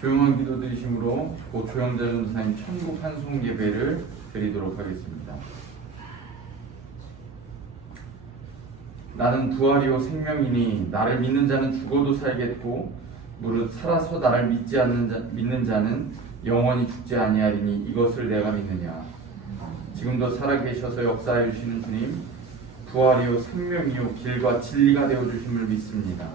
조용한 기도 드리심으로 고 조영자 전도사님 천국 환송 예배를 드리도록 하겠습니다. 나는 부활이요 생명이니 나를 믿는 자는 죽어도 살겠고 무릇 살아서 나를 믿는 자는 영원히 죽지 아니하리니 이것을 내가 믿느냐. 지금도 살아계셔서 역사해 주시는 주님, 부활이요 생명이요 길과 진리가 되어 주심을 믿습니다.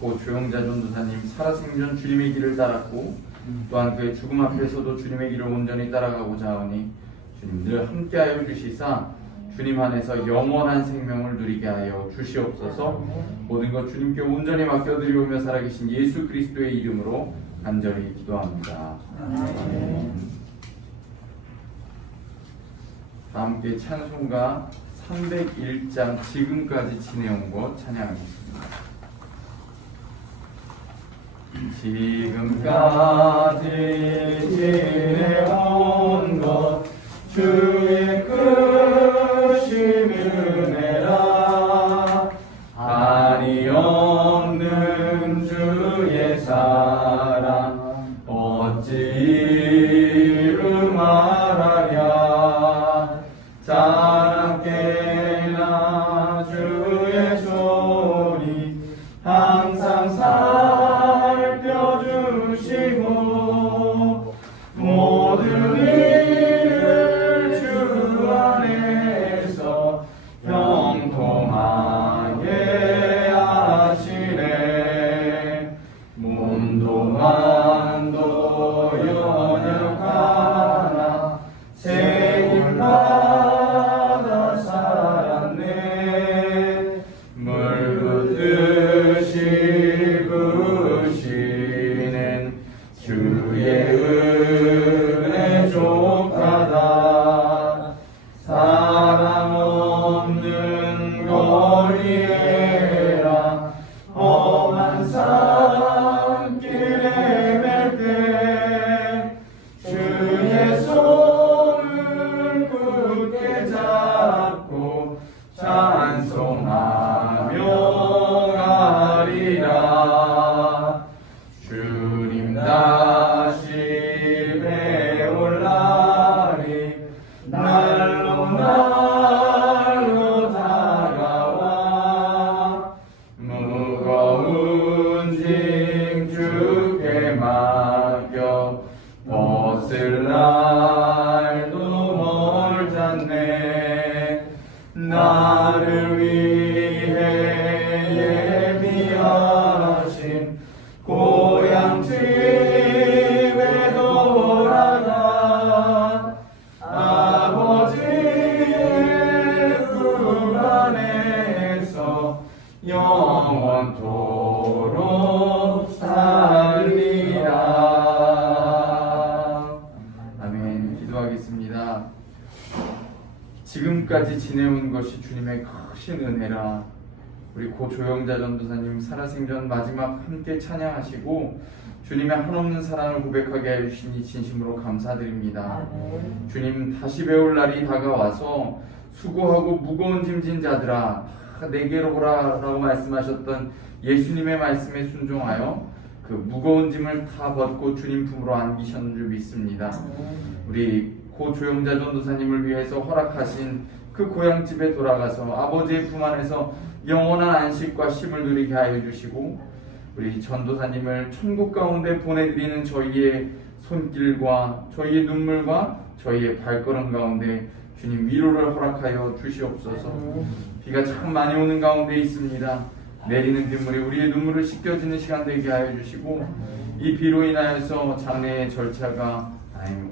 고 조영자 전도사님 살아생전 주님의 길을 따랐고 또한 그의 죽음 앞에서도 주님의 길을 온전히 따라가고자 하오니 주님 늘 함께하여 주시사 주님 안에서 영원한 생명을 누리게 하여 주시옵소서. 모든 것 주님께 온전히 맡겨드리오며 살아계신 예수 그리스도의 이름으로 간절히 기도합니다. 아멘. 다 함께 찬송가 301장 지금까지 지내온 것 찬양하겠습니다. 지금까지 지내온 것 주의 크신 은혜라. 한이 없는 주의 사랑 어찌 이루 말하랴. 자랑케나 주의 손이 항상 살펴주시고 모든 일을 주 안에서 형통하게 하시네. 몸도 만도 연약하나 생일마다 살았네. 물 붓듯이 부으시는 주의 은혜 족하다. 사랑 없는 거리에라 험한 산길에 맬 때 주의 손을 굳게 잡고 찬송하며 가리라. 주님 다시 배울 날이 날로 날로 다가와. 무거운 짐 주께 맡겨 벗을 날도 멀잖네. 나를 위해 예비하신 고향 집에 돌아가 아버지의 품 안에서 영원토록 살리라. 아멘. 기도하겠습니다. 지금까지 지내온 것이 주님의 크신 은혜라. 우리 고 조영자 전도사님 살아생전 마지막 함께 찬양하시고 주님의 한없는 사랑을 고백하게 해주시니 진심으로 감사드립니다. 주님 다시 배울 날이 다가와서 수고하고 무거운 짐진 자들아 다 내게로 오라 라고 말씀하셨던 예수님의 말씀에 순종하여 그 무거운 짐을 다 벗고 주님 품으로 안기셨는 줄 믿습니다. 우리 고 조영자 전도사님을 위해서 허락하신 그 고향집에 돌아가서 아버지의 품 안에서 영원한 안식과 쉼을 누리게 하여 주시고 우리 전도사님을 천국 가운데 보내드리는 저희의 손길과 저희의 눈물과 저희의 발걸음 가운데 주님 위로를 허락하여 주시옵소서. 비가 참 많이 오는 가운데 있습니다. 내리는 빗물이 우리의 눈물을 씻겨주는 시간 되게 하여 주시고 이 비로 인하여서 장례의 절차가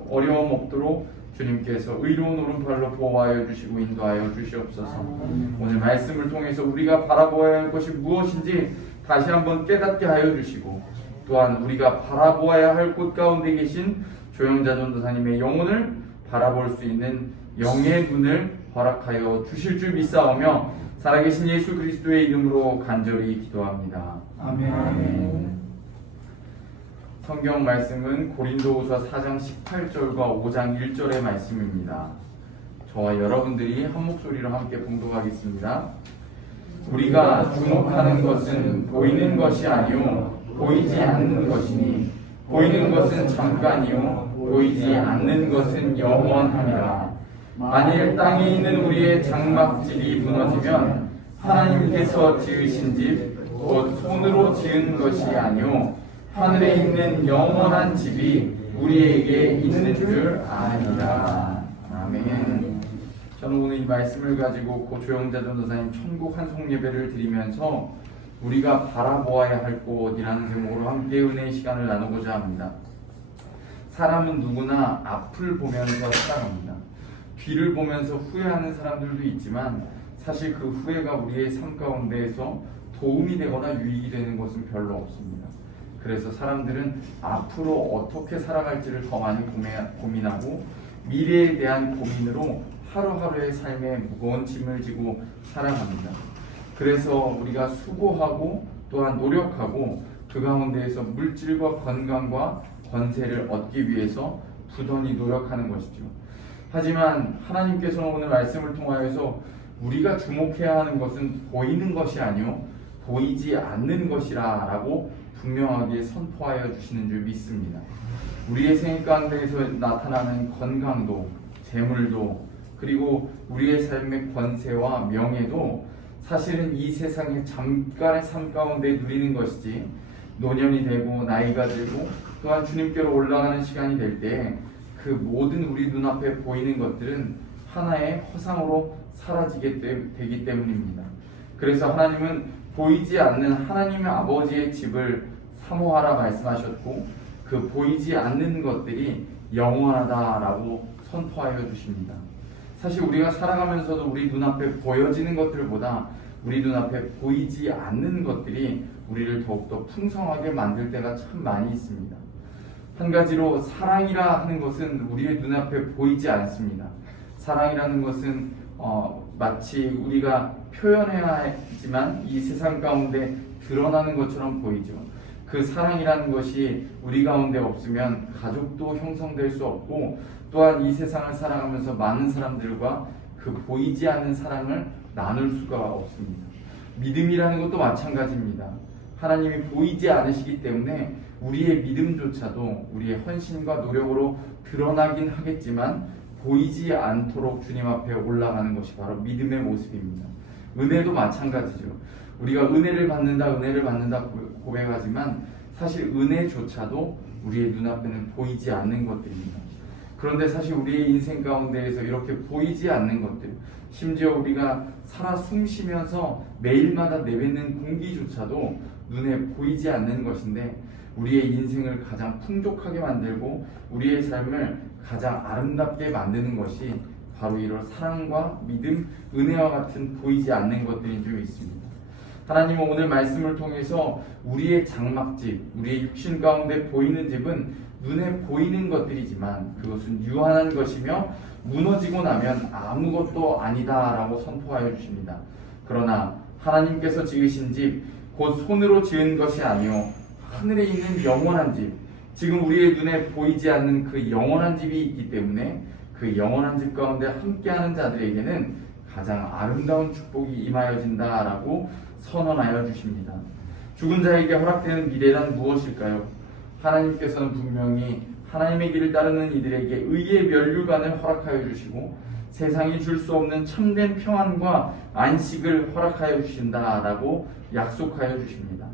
어려움 없도록 주님께서 의로운 오른팔로 보호하여 주시고 인도하여 주시옵소서. 오늘 말씀을 통해서 우리가 바라보아야 할 것이 무엇인지 다시 한번 깨닫게 하여 주시고 또한 우리가 바라보아야 할 곳 가운데 계신 조영자 전도사님의 영혼을 바라볼 수 있는 영의 눈을 허락하여 주실 줄 믿사오며 살아계신 예수 그리스도의 이름으로 간절히 기도합니다. 아멘. 아멘. 성경 말씀은 고린도후서 4장 18절과 5장 1절의 말씀입니다. 저와 여러분들이 한 목소리로 함께 봉독하겠습니다. 우리가 주목하는 것은 보이는 것이 아니요 보이지 않는 것이니 보이는 것은 잠깐이요 보이지 않는 것은 영원함이라. 만일 땅에 있는 우리의 장막집이 무너지면 하나님께서 지으신 집 곧 손으로 지은 것이 아니요 하늘에 있는 영원한 집이 우리에게 있는 줄 아니라. 아멘. 저는 오늘 이 말씀을 가지고 고 조영자 전도사님 천국 환송 예배를 드리면서 우리가 바라보아야 할 곳이라는 제목으로 함께 은혜의 시간을 나누고자 합니다. 사람은 누구나 앞을 보면서 살아갑니다. 뒤를 보면서 후회하는 사람들도 있지만 사실 그 후회가 우리의 삶 가운데에서 도움이 되거나 유익이 되는 것은 별로 없습니다. 그래서 사람들은 앞으로 어떻게 살아갈지를 더 많이 고민하고 미래에 대한 고민으로 하루하루의 삶에 무거운 짐을 지고 살아갑니다. 그래서 우리가 수고하고 또한 노력하고 그 가운데에서 물질과 건강과 권세를 얻기 위해서 부단히 노력하는 것이죠. 하지만 하나님께서는 오늘 말씀을 통하여서 우리가 주목해야 하는 것은 보이는 것이 아니요 보이지 않는 것이라 라고 분명하게 선포하여 주시는 줄 믿습니다. 우리의 생애 가운데에서 나타나는 건강도 재물도 그리고 우리의 삶의 권세와 명예도 사실은 이 세상의 잠깐의 삶 가운데 누리는 것이지 노년이 되고 나이가 들고 또한 주님께로 올라가는 시간이 될 때 그 모든 우리 눈앞에 보이는 것들은 하나의 허상으로 사라지게 되기 때문입니다. 그래서 하나님은 보이지 않는 하나님의 아버지의 집을 사모하라 말씀하셨고 그 보이지 않는 것들이 영원하다라고 선포하여 주십니다. 사실 우리가 살아가면서도 우리 눈앞에 보여지는 것들보다 우리 눈앞에 보이지 않는 것들이 우리를 더욱더 풍성하게 만들 때가 참 많이 있습니다. 한 가지로 사랑이라 하는 것은 우리의 눈앞에 보이지 않습니다. 사랑이라는 것은 마치 우리가 표현해야 하지만 이 세상 가운데 드러나는 것처럼 보이죠. 그 사랑이라는 것이 우리 가운데 없으면 가족도 형성될 수 없고 또한 이 세상을 살아가면서 많은 사람들과 그 보이지 않는 사랑을 나눌 수가 없습니다. 믿음이라는 것도 마찬가지입니다. 하나님이 보이지 않으시기 때문에 우리의 믿음조차도 우리의 헌신과 노력으로 드러나긴 하겠지만 보이지 않도록 주님 앞에 올라가는 것이 바로 믿음의 모습입니다. 은혜도 마찬가지죠. 우리가 은혜를 받는다 고백하지만 사실 은혜조차도 우리의 눈앞에는 보이지 않는 것들입니다. 그런데 사실 우리의 인생 가운데에서 이렇게 보이지 않는 것들, 심지어 우리가 살아 숨쉬면서 매일마다 내뱉는 공기조차도 눈에 보이지 않는 것인데 우리의 인생을 가장 풍족하게 만들고 우리의 삶을 가장 아름답게 만드는 것이 바로 이런 사랑과 믿음, 은혜와 같은 보이지 않는 것들인 줄 믿습니다. 하나님은 오늘 말씀을 통해서 우리의 장막집, 우리의 육신 가운데 보이는 집은 눈에 보이는 것들이지만 그것은 유한한 것이며 무너지고 나면 아무것도 아니다라고 선포하여 주십니다. 그러나 하나님께서 지으신 집, 곧 손으로 지은 것이 아니요 하늘에 있는 영원한 집, 지금 우리의 눈에 보이지 않는 그 영원한 집이 있기 때문에 그 영원한 집 가운데 함께하는 자들에게는 가장 아름다운 축복이 임하여진다라고 선언하여 주십니다. 죽은 자에게 허락되는 미래란 무엇일까요? 하나님께서는 분명히 하나님의 길을 따르는 이들에게 의의 면류관을 허락하여 주시고 세상이 줄 수 없는 참된 평안과 안식을 허락하여 주신다라고 약속하여 주십니다.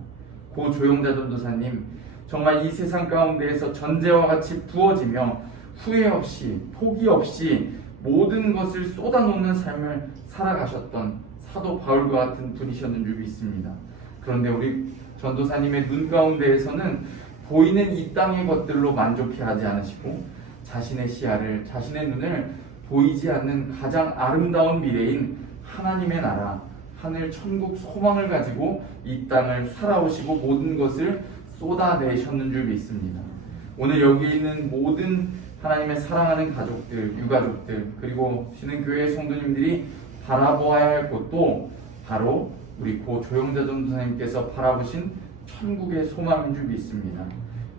고 조영자 전도사님, 정말 이 세상 가운데에서 전제와 같이 부어지며 후회 없이 포기 없이 모든 것을 쏟아놓는 삶을 살아가셨던 사도 바울과 같은 분이셨는 줄 믿습니다. 그런데 우리 전도사님의 눈 가운데에서는 보이는 이 땅의 것들로 만족해하지 않으시고 자신의 시야를, 자신의 눈을 보이지 않는 가장 아름다운 미래인 하나님의 나라, 하늘 천국 소망을 가지고 이 땅을 살아오시고 모든 것을 쏟아내셨는 줄 믿습니다. 오늘 여기 있는 모든 하나님의 사랑하는 가족들, 유가족들, 그리고 신흥교회 성도님들이 바라보아야 할 곳도 바로 우리 고 조영자 전도사님께서 바라보신 천국의 소망인 줄 믿습니다.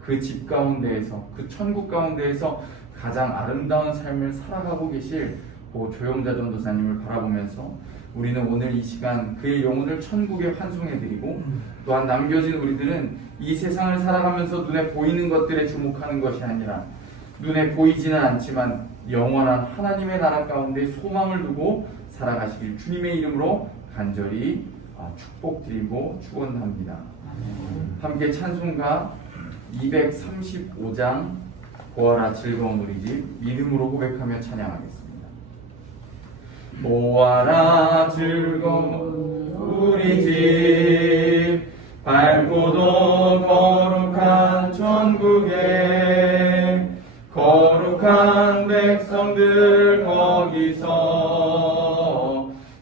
그 집 가운데에서, 그 천국 가운데에서 가장 아름다운 삶을 살아가고 계실 고 조영자 전도사님을 바라보면서 우리는 오늘 이 시간 그의 영혼을 천국에 환송해드리고 또한 남겨진 우리들은 이 세상을 살아가면서 눈에 보이는 것들에 주목하는 것이 아니라 눈에 보이지는 않지만 영원한 하나님의 나라 가운데 소망을 두고 살아가시길 주님의 이름으로 간절히 축복드리고 축원합니다. 함께 찬송가 235장 보아라 즐거운 우리 집 믿음으로 고백하며 찬양하겠습니다. 보아라 즐거운 우리 집 밝고도 거룩한 천국에 거룩한 백성들 거기서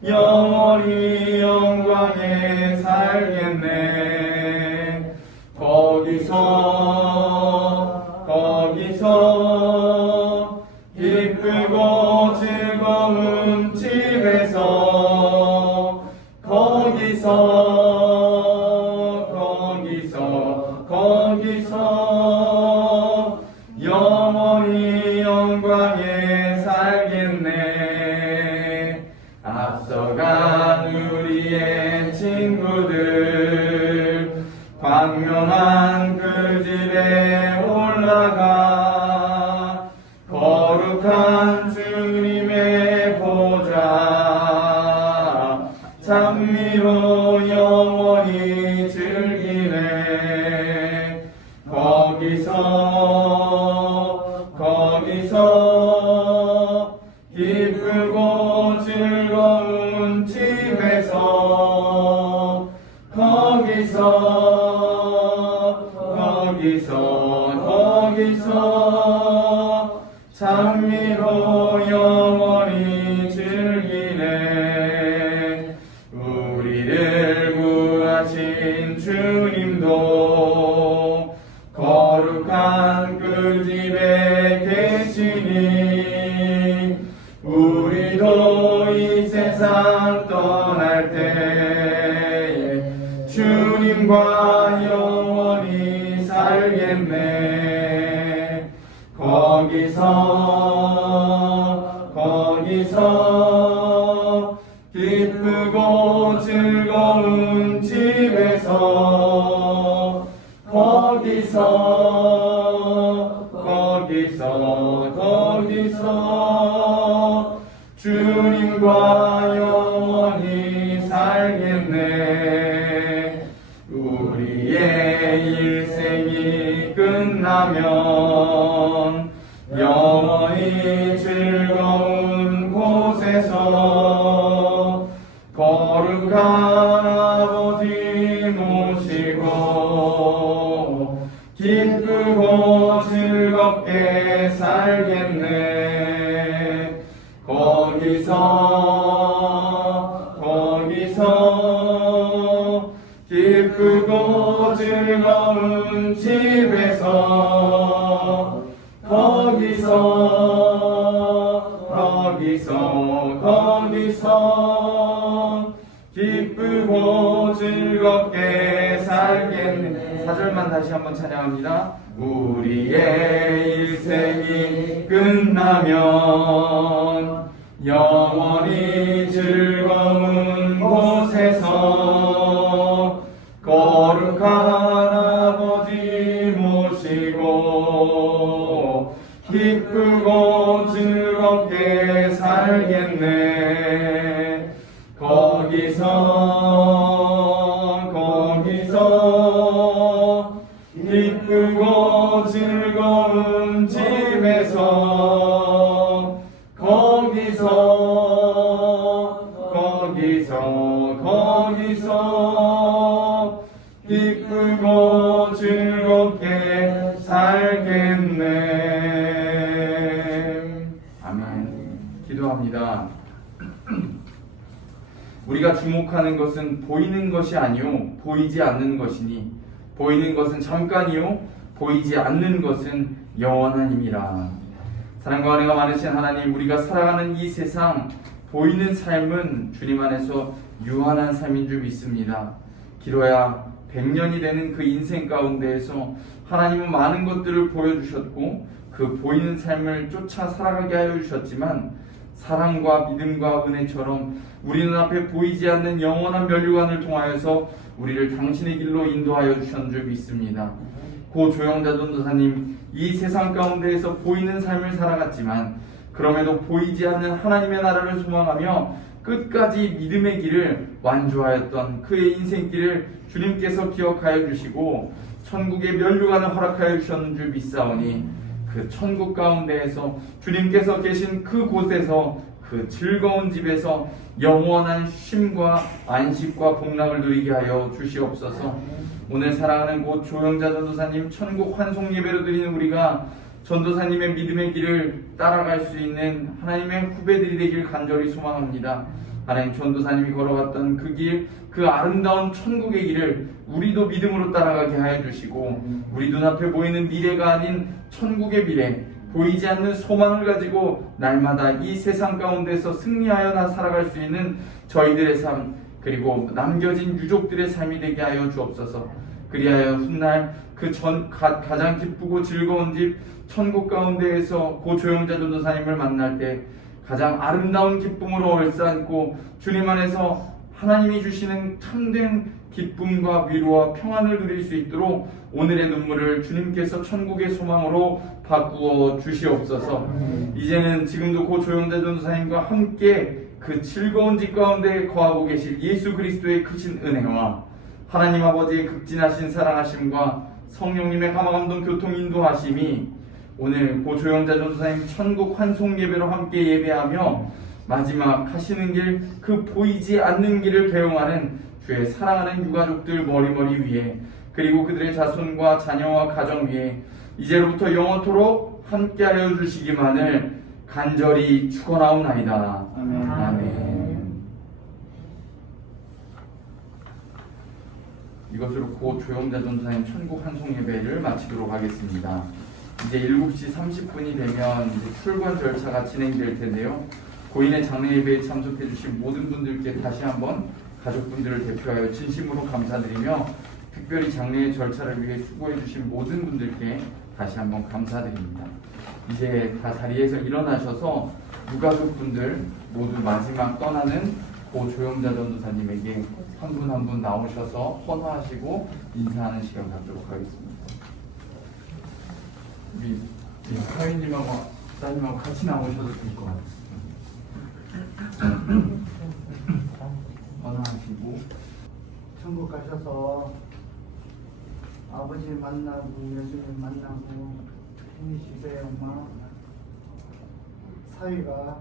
영원히 영광에 살겠네. 거기서 기쁘고 즐거운 집에서 거기서 영원히 영광에 살겠네. 앞서간 우리의 친구들 광명한 그 집에 올라가 거룩한 주님의 보좌 장미로 영원히 즐기네. 거기서 기쁘고 즐거운 집에서 거기서 장미로 영원히 즐기네. 우리를 구하신 주님도 거룩한 그 집에 계시니 우리도 이 세상 떠날 때 주님과 영원히 살겠네. 거기서 기쁘고 즐거운 집에서 거기서 주님과 영원히 살겠네. 우리의 일생이 끝나면 영원히 즐거운 곳에서 거룩한 아버지 모시고 기쁘고 즐겁게 살겠네. 거기서 기쁘고 즐거운 집에서 거기서 기쁘고 즐겁게 살겠네. 4절만 다시 한번 찬양합니다. 우리의 일생이 끝나면 영원히 즐거운 곳에서 거룩한 아버지 모시고 기쁘고 즐겁게 살겠네. 거기서 기쁘고 즐거운 집에서 거기서 기쁘고 즐겁게 살겠네. 아멘. 기도합니다. 우리가 주목하는 것은 보이는 것이 아니요 보이지 않는 것이니 보이는 것은 잠깐이요 보이지 않는 것은 영원함이라. 사랑과 은혜가 많으신 하나님, 우리가 살아가는 이 세상 보이는 삶은 주님 안에서 유한한 삶인 줄 믿습니다. 길어야 100년이 되는 그 인생 가운데에서 하나님은 많은 것들을 보여주셨고 그 보이는 삶을 쫓아 살아가게 하여 주셨지만 사랑과 믿음과 은혜처럼 우리 눈앞에 보이지 않는 영원한 면류관을 통하여서 우리를 당신의 길로 인도하여 주셨는 줄 믿습니다. 고 조영자 전도사님, 이 세상 가운데에서 보이는 삶을 살아갔지만 그럼에도 보이지 않는 하나님의 나라를 소망하며 끝까지 믿음의 길을 완주하였던 그의 인생길을 주님께서 기억하여 주시고 천국의 면류관을 허락하여 주셨는 줄 믿사오니 그 천국 가운데에서 주님께서 계신 그곳에서 그 즐거운 집에서 영원한 쉼과 안식과 복락을 누리게 하여 주시옵소서. 오늘 사랑하는 고 조영자 전도사님 천국 환송 예배로 드리는 우리가 전도사님의 믿음의 길을 따라갈 수 있는 하나님의 후배들이 되길 간절히 소망합니다. 하나님, 전도사님이 걸어갔던 그 길, 그 아름다운 천국의 길을 우리도 믿음으로 따라가게 하여 주시고 우리 눈앞에 보이는 미래가 아닌 천국의 미래, 보이지 않는 소망을 가지고 날마다 이 세상 가운데서 승리하여 살아갈 수 있는 저희들의 삶, 그리고 남겨진 유족들의 삶이 되게 하여 주옵소서. 그리하여 훗날 그 가장 기쁘고 즐거운 집 천국 가운데에서 고 조영자 전도사님을 만날 때 가장 아름다운 기쁨으로 얼싸안고 주님 안에서 하나님이 주시는 참된 기쁨과 위로와 평안을 누릴 수 있도록 오늘의 눈물을 주님께서 천국의 소망으로 바꾸어 주시옵소서. 이제는 지금도 고 조영자 전도사님과 함께 그 즐거운 집 가운데 거하고 계실 예수 그리스도의 크신 은혜와 하나님 아버지의 극진하신 사랑하심과 성령님의 감화감동 교통 인도하심이 오늘 고 조영자 전도사님 천국 환송 예배로 함께 예배하며 마지막 하시는 길, 그 보이지 않는 길을 배웅하는 주의 사랑하는 유가족들 머리머리 위에, 그리고 그들의 자손과 자녀와 가정 위에 이제로부터 영원토록 함께하여 주시기만을 간절히 축원하옵나이다. 아멘. 아멘. 이것으로 고 조영자 전도사님 천국 환송 예배를 마치도록 하겠습니다. 이제 7시 30분이 되면 이제 출관 절차가 진행될 텐데요. 고인의 장례 예배에 참석해 주신 모든 분들께 다시 한번 가족분들을 대표하여 진심으로 감사드리며 특별히 장례의 절차를 위해 수고해 주신 모든 분들께 다시 한번 감사드립니다. 이제 다 자리에서 일어나셔서 유가족분들 모두 마지막 떠나는 고 조영자 전도사님에게 한 분 한 분 나오셔서 헌화하시고 인사하는 시간 갖도록 하겠습니다. 우리 사위님하고 따님하고 같이 나오셔도 될 것 같아요. 헌화하시고 천국 가셔서 아버지 만나고 예수님 만나고 힘이시대 엄마. 사위가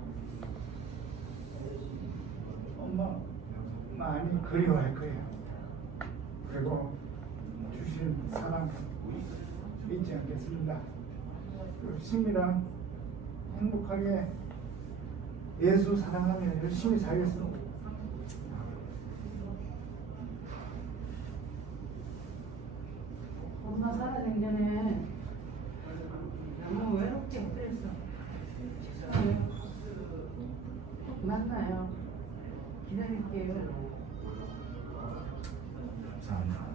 엄마 많이 그리워할 거예요. 그리고 주신 사랑 잊지 않겠습니다. 그리고 심이랑 행복하게 예수 사랑하며 열심히 살겠습니다. 엄마 살아생전에 너무 외롭게 그랬어. 만나요. 기다릴게요. 감사합니다.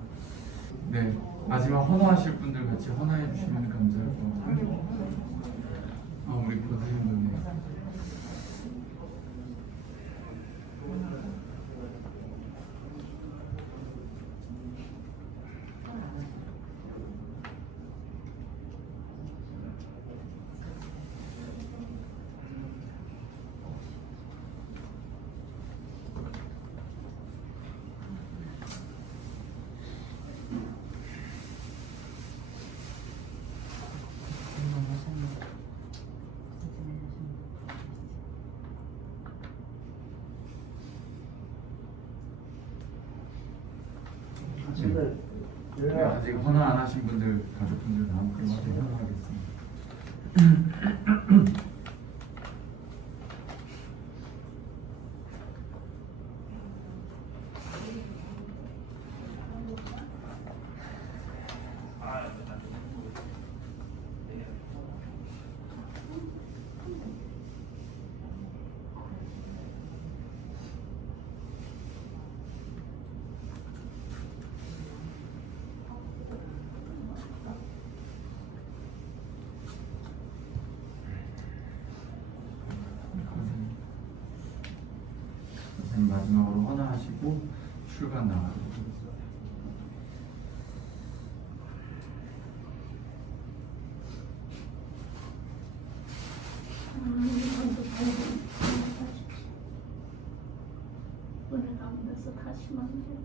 네, 마지막 헌화하실 분들 같이 헌화해 주시면 감사할 것 같아요. 우리 보세요. 네, 아직 헌화 안 하신 분들, 가족분들 남은 것을 헌화하겠습니다. 마지막으로 헌화하시고 출간 나가도록 하겠습니다. 은혜 가운데서 다시 만나요.